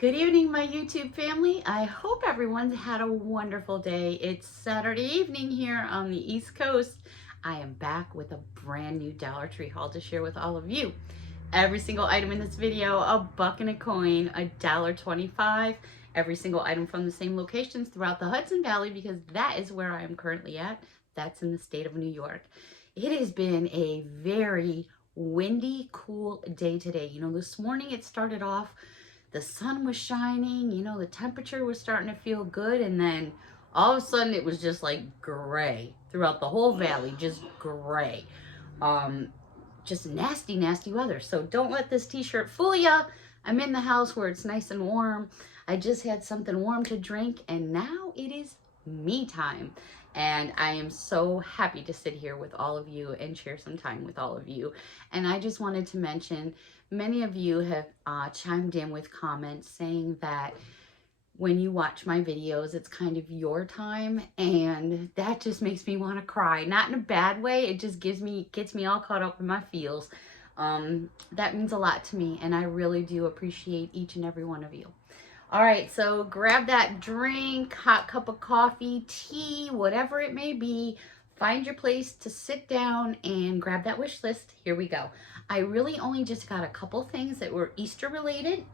Good evening, my YouTube family. I hope everyone's had a wonderful day. It's Saturday evening here on the East Coast. I am back with a brand new Dollar Tree haul to share with all of you. Every single item in this video, a buck and a coin, $1.25. Every single item from the same locations throughout the Hudson Valley because that is where I am currently at. That's in the state of New York. It has been a very windy, cool day today. This morning it started off, the sun was shining, the temperature was starting to feel good, and then all of a sudden it was just like gray throughout the whole valley, just gray. Just nasty, nasty weather. So don't let this t-shirt fool ya. I'm in the house where it's nice and warm. I just had something warm to drink, and now it is me time. And I am so happy to sit here with all of you and share some time with all of you. And I just wanted to mention, many of you have chimed in with comments saying that when you watch my videos, it's kind of your time, and that just makes me want to cry. Not in a bad way, it just gets me all caught up in my feels. That means a lot to me, and I really do appreciate each and every one of you. All right, so grab that drink, hot cup of coffee, tea, whatever it may be. Find your place to sit down and grab that wish list. Here we go. I really only just got a couple things that were Easter related.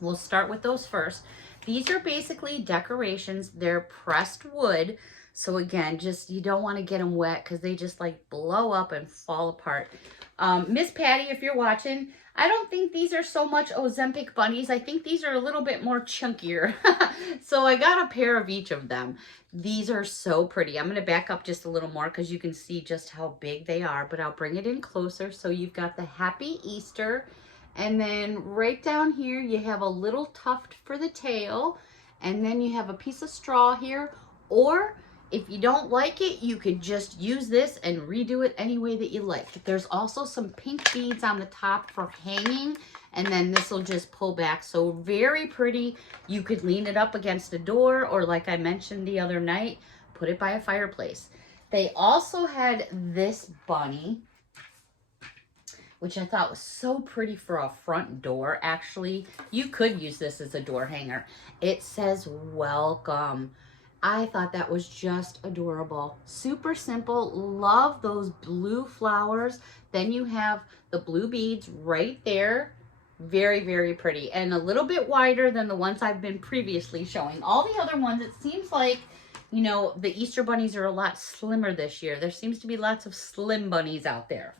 We'll start with those first. These are basically decorations. They're pressed wood. So again, you don't want to get them wet because they just like blow up and fall apart. Miss Patty, if you're watching, I don't think these are so much Ozempic bunnies. I think these are a little bit more chunkier. So I got a pair of each of them. These are so pretty. I'm going to back up just a little more because you can see just how big they are, but I'll bring it in closer. So you've got the Happy Easter, and then right down here you have a little tuft for the tail, and then you have a piece of straw here, or if you don't like it, you could just use this and redo it any way that you like. There's also some pink beads on the top for hanging, and then this will just pull back. So very pretty. You could lean it up against a door, or like I mentioned the other night, put it by a fireplace. They also had this bunny, which I thought was so pretty for a front door. Actually, you could use this as a door hanger. It says welcome. I thought that was just adorable. Super simple. Love those blue flowers. Then you have the blue beads right there. Very, very pretty. And a little bit wider than the ones I've been previously showing. All the other ones, it seems like, the Easter bunnies are a lot slimmer this year. There seems to be lots of slim bunnies out there.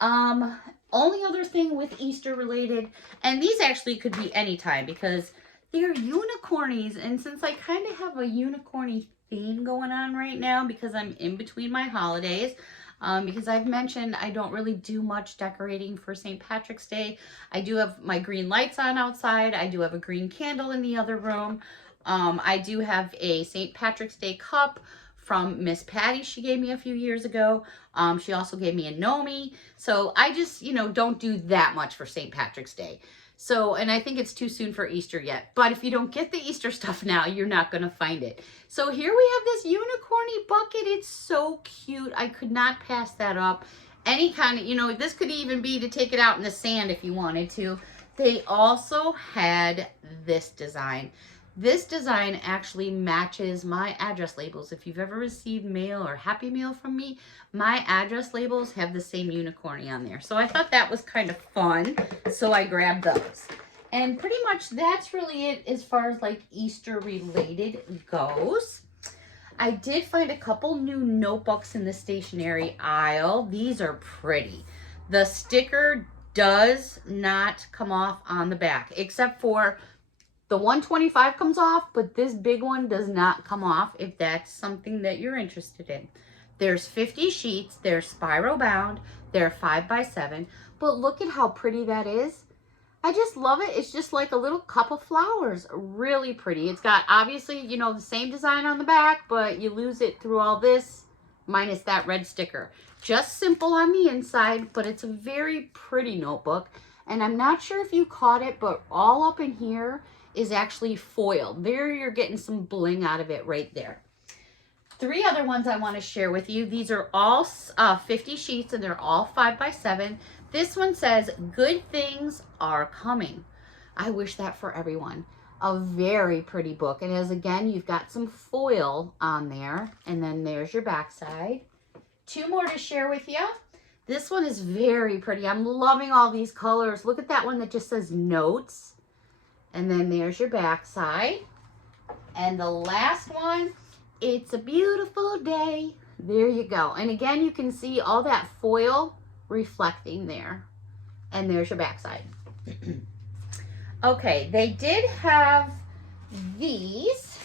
Only other thing with Easter related, and these actually could be anytime because they're unicornies, and since I kind of have a unicorny theme going on right now because I'm in between my holidays, because I've mentioned I don't really do much decorating for St. Patrick's Day. I do have my green lights on outside. I do have a green candle in the other room. I do have a St. Patrick's Day cup from Miss Patty. She gave me a few years ago. She also gave me a Nomi. So I just, don't do that much for St. Patrick's Day. So, and I think it's too soon for Easter yet. But if you don't get the Easter stuff now, you're not going to find it. So here we have this unicorny bucket. It's so cute. I could not pass that up. Any kind of, this could even be to take it out in the sand if you wanted to. They also had this design. This design actually matches my address labels. If you've ever received mail or Happy Mail from me, my address labels have the same unicorny on there. So I thought that was kind of fun, so I grabbed those. And pretty much that's really it as far as like Easter related goes. I did find a couple new notebooks in the stationery aisle. These are pretty. The sticker does not come off on the back, except for the 125 comes off, but this big one does not come off if that's something that you're interested in. There's 50 sheets, they're spiral bound, they're 5x7, but look at how pretty that is. I just love it. It's just like a little cup of flowers. Really pretty. It's got obviously, the same design on the back, but you lose it through all this, minus that red sticker. Just simple on the inside, but it's a very pretty notebook. And I'm not sure if you caught it, but all up in here is actually foiled. There you're getting some bling out of it right there. 3 other ones I want to share with you. These are all 50 sheets, and they're all 5x7. This one says, good things are coming. I wish that for everyone. A very pretty book. And as again, you've got some foil on there. And then there's your backside. Two more to share with you. This one is very pretty. I'm loving all these colors. Look at that one that just says notes. And then there's your backside. And the last one, it's a beautiful day. There you go. And again, you can see all that foil reflecting there. And there's your backside. Okay, they did have these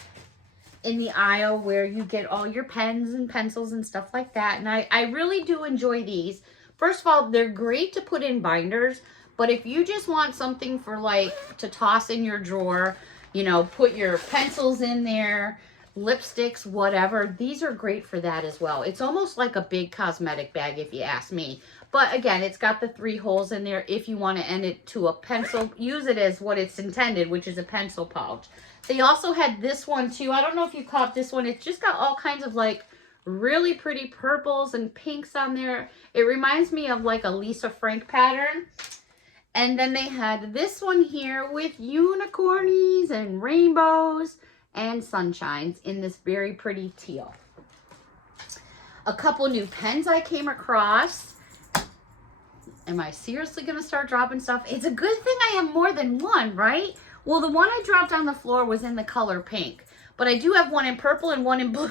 in the aisle where you get all your pens and pencils and stuff like that. And I really do enjoy these. First of all, they're great to put in binders. But if you just want something for like to toss in your drawer, you know, put your pencils in there, lipsticks, whatever, these are great for that as well. It's almost like a big cosmetic bag if you ask me. But again, it's got the 3 holes in there. If you want to end it to a pencil, use it as what it's intended, which is a pencil pouch. They also had this one too. I don't know if you caught this one. It's just got all kinds of like really pretty purples and pinks on there. It reminds me of like a Lisa Frank pattern. And then they had this one here with unicornies and rainbows and sunshines in this very pretty teal. A couple new pens I came across. Am I seriously going to start dropping stuff? It's a good thing I have more than one, right? Well, the one I dropped on the floor was in the color pink. But I do have one in purple and one in blue.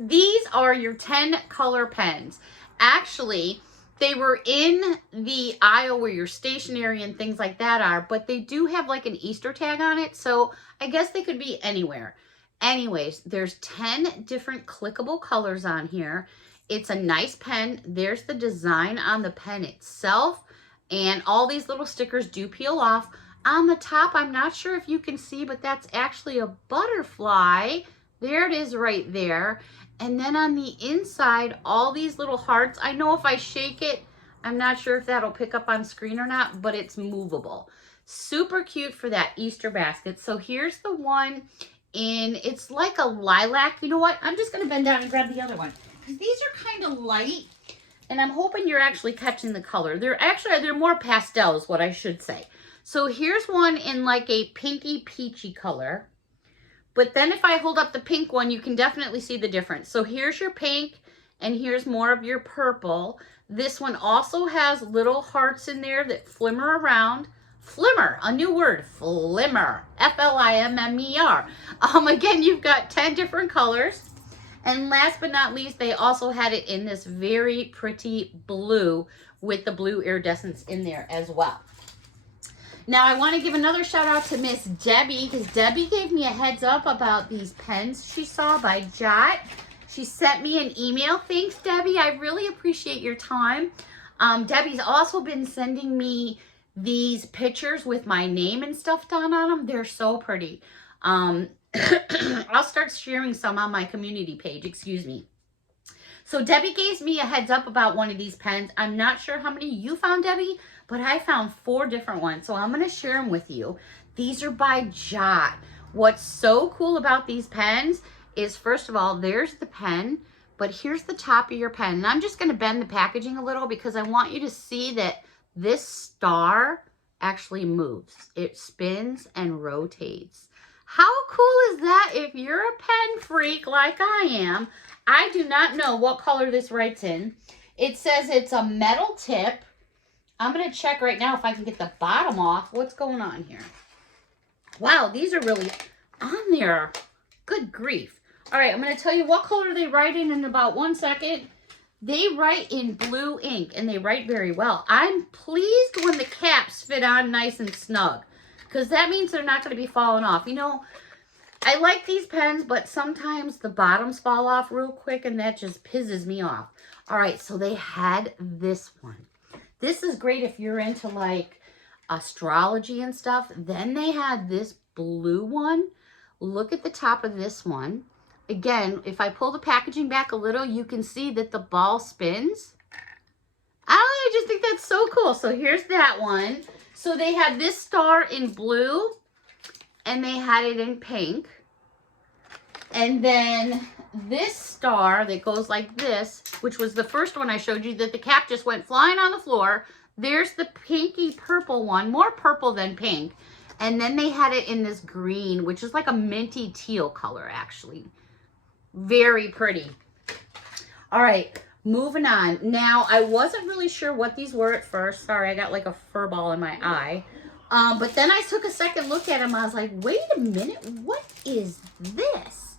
These are your 10 color pens. Actually, they were in the aisle where your stationery and things like that are. But they do have like an Easter tag on it. So I guess they could be anywhere. Anyways, there's 10 different clickable colors on here. It's a nice pen. There's the design on the pen itself. And all these little stickers do peel off. On the top, I'm not sure if you can see, but that's actually a butterfly. There it is right there. And then on the inside, all these little hearts. I know if I shake it, I'm not sure if that'll pick up on screen or not, but it's movable. Super cute for that Easter basket. So here's the one in, it's like a lilac. You know what? I'm just going to bend down and grab the other one. Because these are kind of light, and I'm hoping you're actually catching the color. They're more pastels, what I should say. So here's one in like a pinky peachy color. But then if I hold up the pink one, you can definitely see the difference. So here's your pink, and here's more of your purple. This one also has little hearts in there that flimmer around. Flimmer, a new word, flimmer, F-L-I-M-M-E-R. Again, you've got 10 different colors. And last but not least, they also had it in this very pretty blue with the blue iridescence in there as well. Now, I want to give another shout out to Miss Debbie, because Debbie gave me a heads up about these pens she saw by Jot. She sent me an email. Thanks, Debbie. I really appreciate your time. Debbie's also been sending me these pictures with my name and stuff done on them. They're so pretty. I'll start sharing some on my community page, excuse me. So Debbie gave me a heads up about one of these pens. I'm not sure how many you found, Debbie, but I found 4 different ones. So I'm going to share them with you. These are by Jot. What's so cool about these pens is, first of all, there's the pen, but here's the top of your pen. And I'm just going to bend the packaging a little because I want you to see that this star actually moves. It spins and rotates. How cool is that? If you're a pen freak like I am, I do not know what color this writes in. It says it's a metal tip. I'm going to check right now if I can get the bottom off. What's going on here? Wow, these are really on there. Good grief. All right, I'm going to tell you what color they write in about 1 second. They write in blue ink, and they write very well. I'm pleased when the caps fit on nice and snug, because that means they're not going to be falling off. You know, I like these pens, but sometimes the bottoms fall off real quick, and that just pisses me off. All right, so they had this one. This is great if you're into, like, astrology and stuff. Then they had this blue one. Look at the top of this one. Again, if I pull the packaging back a little, you can see that the ball spins. I just think that's so cool. So here's that one. So they had this star in blue, and they had it in pink. And then this star that goes like this, which was the first one I showed you, that the cap just went flying on the floor. There's the pinky purple one, more purple than pink. And then they had it in this green, which is like a minty teal color, actually. Very pretty. All right, moving on. Now, I wasn't really sure what these were at first. Sorry, I got like a fur ball in my eye. But then I took a second look at them. I was like, wait a minute, what is this?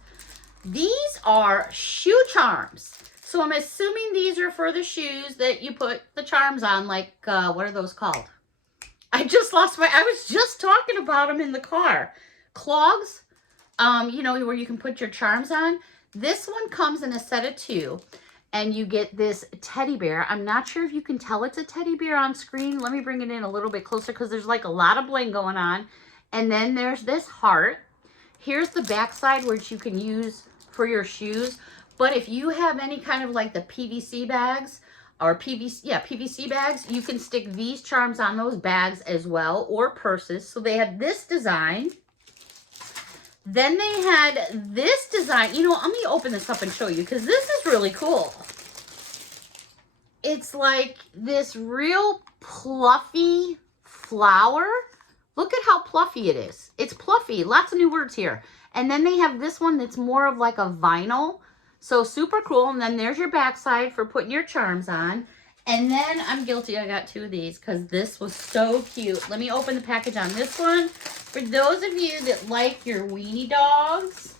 These are shoe charms. So I'm assuming these are for the shoes that you put the charms on, like, what are those called? I just lost I was just talking about them in the car. Clogs, you know, where you can put your charms on. This one comes in a set of 2, and you get this teddy bear. I'm not sure if you can tell it's a teddy bear on screen. Let me bring it in a little bit closer because there's like a lot of bling going on. And then there's this heart. Here's the back side, which you can use for your shoes. But if you have any kind of like the PVC bags, or PVC bags, you can stick these charms on those bags as well, or purses. So they had this design. Then they had this design. You know, let me open this up and show you because this is really cool. It's like this real fluffy flower. Look at how fluffy it is. It's fluffy. Lots of new words here. And then they have this one that's more of like a vinyl. So super cool. And then there's your backside for putting your charms on. And then I'm guilty. I got 2 of these because this was so cute. Let me open the package on this one. For those of you that like your weenie dogs.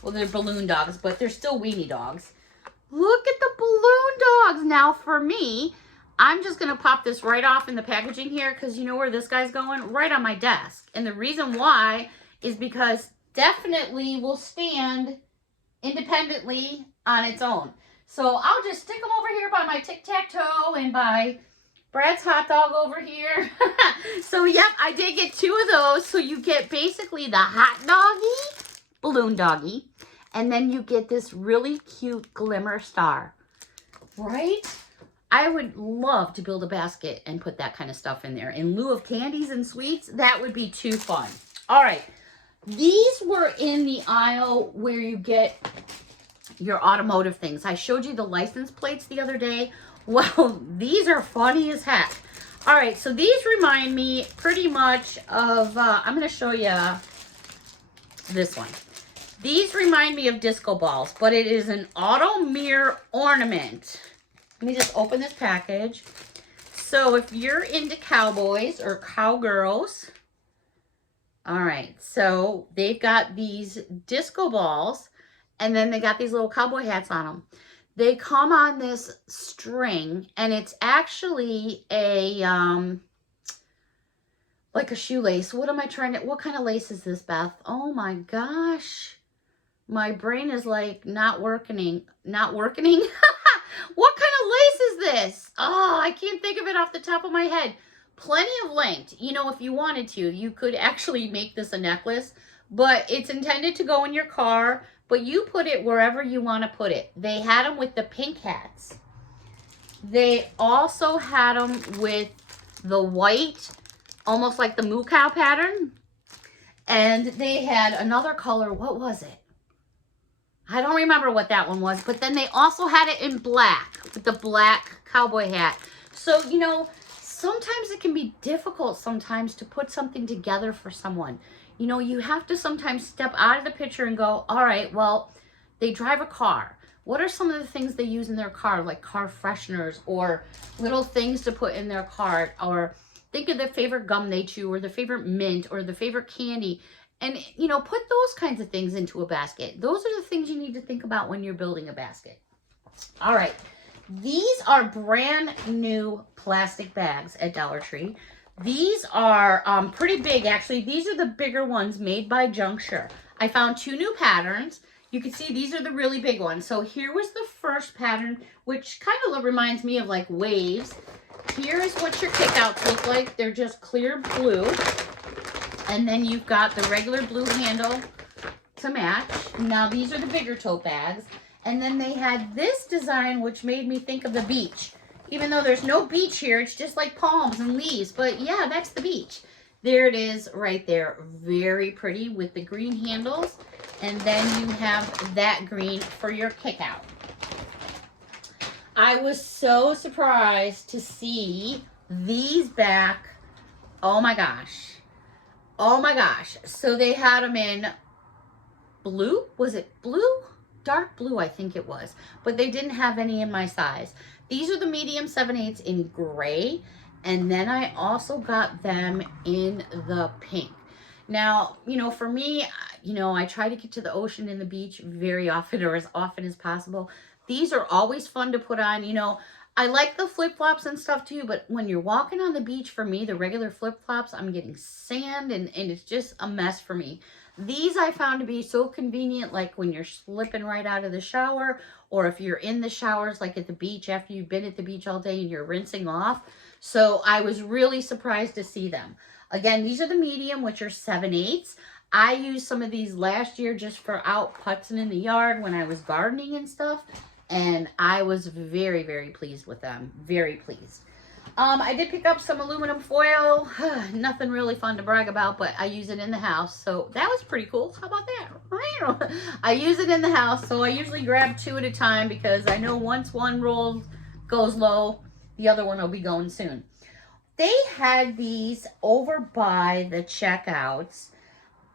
Well, they're balloon dogs, but they're still weenie dogs. Look at the balloon dogs. Now for me, I'm just going to pop this right off in the packaging here because you know where this guy's going? Right on my desk. And the reason why is because definitely will stand independently on its own. So I'll just stick them over here by my tic-tac-toe and by Brad's hot dog over here. So yep, I did get 2 of those. So you get basically the hot doggy, balloon doggy, and then you get this really cute glimmer star, right? I would love to build a basket and put that kind of stuff in there. In lieu of candies and sweets, that would be too fun. All right. These were in the aisle where you get your automotive things. I showed you the license plates the other day. Well, these are funny as heck. All right, so these remind me pretty much of, I'm going to show you this one. These remind me of disco balls, but it is an auto mirror ornament. Let me just open this package. So if you're into cowboys or cowgirls, all right, so they've got these disco balls, and then they got these little cowboy hats on them. They come on this string, and it's actually a, like a shoelace. What kind of lace is this, Beth? Oh my gosh. My brain is like not working. What kind of lace is this? Oh, I can't think of it off the top of my head. Plenty of length. You know, if you wanted to, you could actually make this a necklace, but it's intended to go in your car, but you put it wherever you want to put it. They had them with the pink hats. They also had them with the white, almost like the moo cow pattern. And they had another color. What was it? I don't remember what that one was, but then they also had it in black with the black cowboy hat. So, you know, sometimes it can be difficult sometimes to put something together for someone. You know, you have to sometimes step out of the picture and go, all right, well, they drive a car. What are some of the things they use in their car, like car fresheners or little things to put in their car? Or think of their favorite gum they chew or their favorite mint or their favorite candy. And, you know, put those kinds of things into a basket. Those are the things you need to think about when you're building a basket. All right. These are brand new plastic bags at Dollar Tree. These are pretty big, actually. These are the bigger ones made by Juncture. I found 2 new patterns. You can see these are the really big ones. So here was the first pattern, which kind of reminds me of like waves. Here is what your kickouts look like. They're just clear blue. And then you've got the regular blue handle to match. Now these are the bigger tote bags. And then they had this design, which made me think of the beach. Even though there's no beach here, it's just like palms and leaves. But yeah, that's the beach. There it is right there. Very pretty with the green handles. And then you have that green for your kick out. I was so surprised to see these back. Oh my gosh. Oh my gosh. So they had them in blue. Was it blue? Dark blue, I think it was. But they didn't have any in my size. These are the medium 7/8 in gray. And then I also got them in the pink. Now, you know, for me, you know, I try to get to the ocean and the beach very often, or as often as possible. These are always fun to put on. You know, I like the flip-flops and stuff too, but when you're walking on the beach, for me, the regular flip-flops, I'm getting sand and it's just a mess for me. These I found to be so convenient, like when you're slipping right out of the shower, or if you're in the showers, like at the beach, after you've been at the beach all day and you're rinsing off. So I was really surprised to see them. Again, these are the medium, which are 7/8. I used some of these last year just for out putzing in the yard when I was gardening and stuff. And I was very, very pleased with them. Very pleased. I did pick up some aluminum foil. Nothing really fun to brag about, but I use it in the house. So that was pretty cool. How about that? I use it in the house. So I usually grab 2 at a time because I know once one roll goes low, the other one will be going soon. They had these over by the checkouts.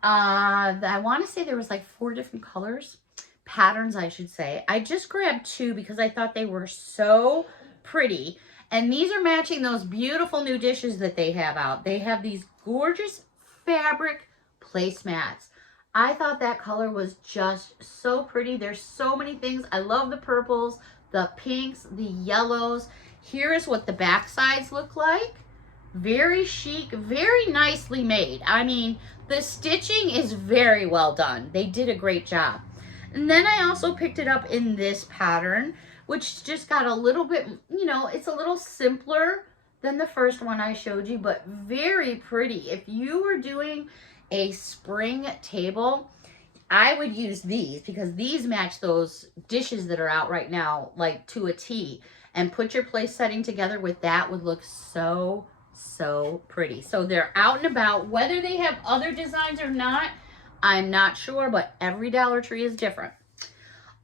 I want to say there was like 4 different colors. Patterns, I should say. I just grabbed 2 because I thought they were so pretty. And these are matching those beautiful new dishes that they have out. They have these gorgeous fabric placemats. I thought that color was just so pretty. There's so many things. I love the purples, the pinks, the yellows. Here is what the back sides look like. Very chic, very nicely made. I mean, the stitching is very well done. They did a great job. And then I also picked it up in this pattern, which just got a little bit, you know, it's a little simpler than the first one I showed you, but very pretty. If you were doing a spring table, I would use these because these match those dishes that are out right now, like to a T. And put your place setting together with that would look so, so pretty. So they're out and about. Whether they have other designs or not, I'm not sure, but every Dollar Tree is different.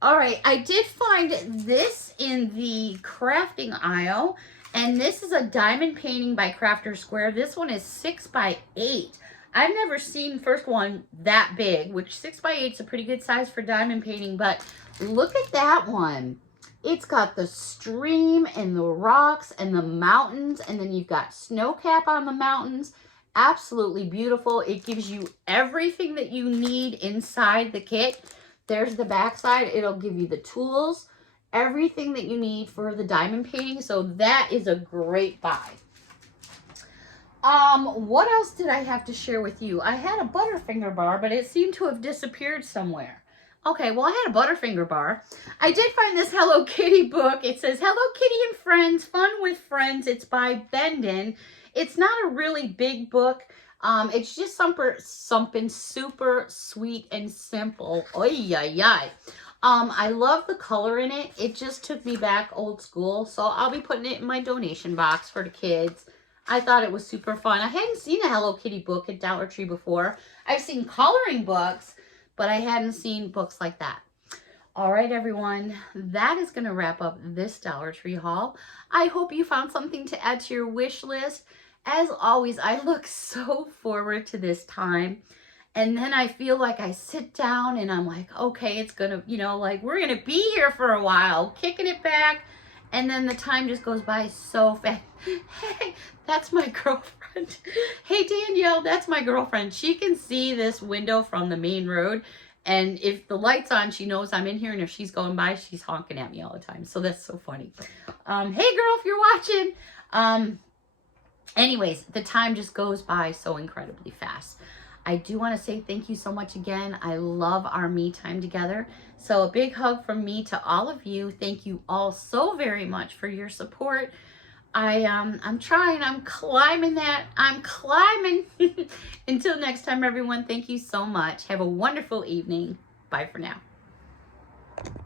All right, I did find this in the crafting aisle, and this is a diamond painting by Crafter Square. This one is 6x8. I've never seen first one that big, which 6x8 is a pretty good size for diamond painting, but look at that one. It's got the stream and the rocks and the mountains, and then you've got snow cap on the mountains. Absolutely beautiful. It gives you everything that you need inside the kit. There's the back side. It'll give you the tools, everything that you need for the diamond painting. So that is a great buy. What else did I have to share with you? I had a Butterfinger bar, but it seemed to have disappeared somewhere. Okay, well, I had a Butterfinger bar. I did find this Hello Kitty book. It says Hello Kitty and Friends, Fun with Friends. It's by Bendon. It's not a really big book. It's just something super sweet and simple. Oy, yi, yi. I love the color in it. It just took me back old school. So I'll be putting it in my donation box for the kids. I thought it was super fun. I hadn't seen a Hello Kitty book at Dollar Tree before. I've seen coloring books, but I hadn't seen books like that. All right, everyone, that is going to wrap up this Dollar Tree haul. I hope you found something to add to your wish list. As always, I look so forward to this time. And then I feel like I sit down and I'm like, okay, it's going to, you know, like we're going to be here for a while, kicking it back. And then the time just goes by so fast. Hey, that's my girlfriend. Hey, Danielle, that's my girlfriend. She can see this window from the main road. And if the light's on, she knows I'm in here. And if she's going by, she's honking at me all the time. So that's so funny. Hey, girl, if you're watching. Anyways, the time just goes by so incredibly fast. I do want to say thank you so much again. I love our me time together. So a big hug from me to all of you. Thank you all so very much for your support. I'm trying. I'm climbing that. I'm climbing. Until next time, everyone, thank you so much. Have a wonderful evening. Bye for now.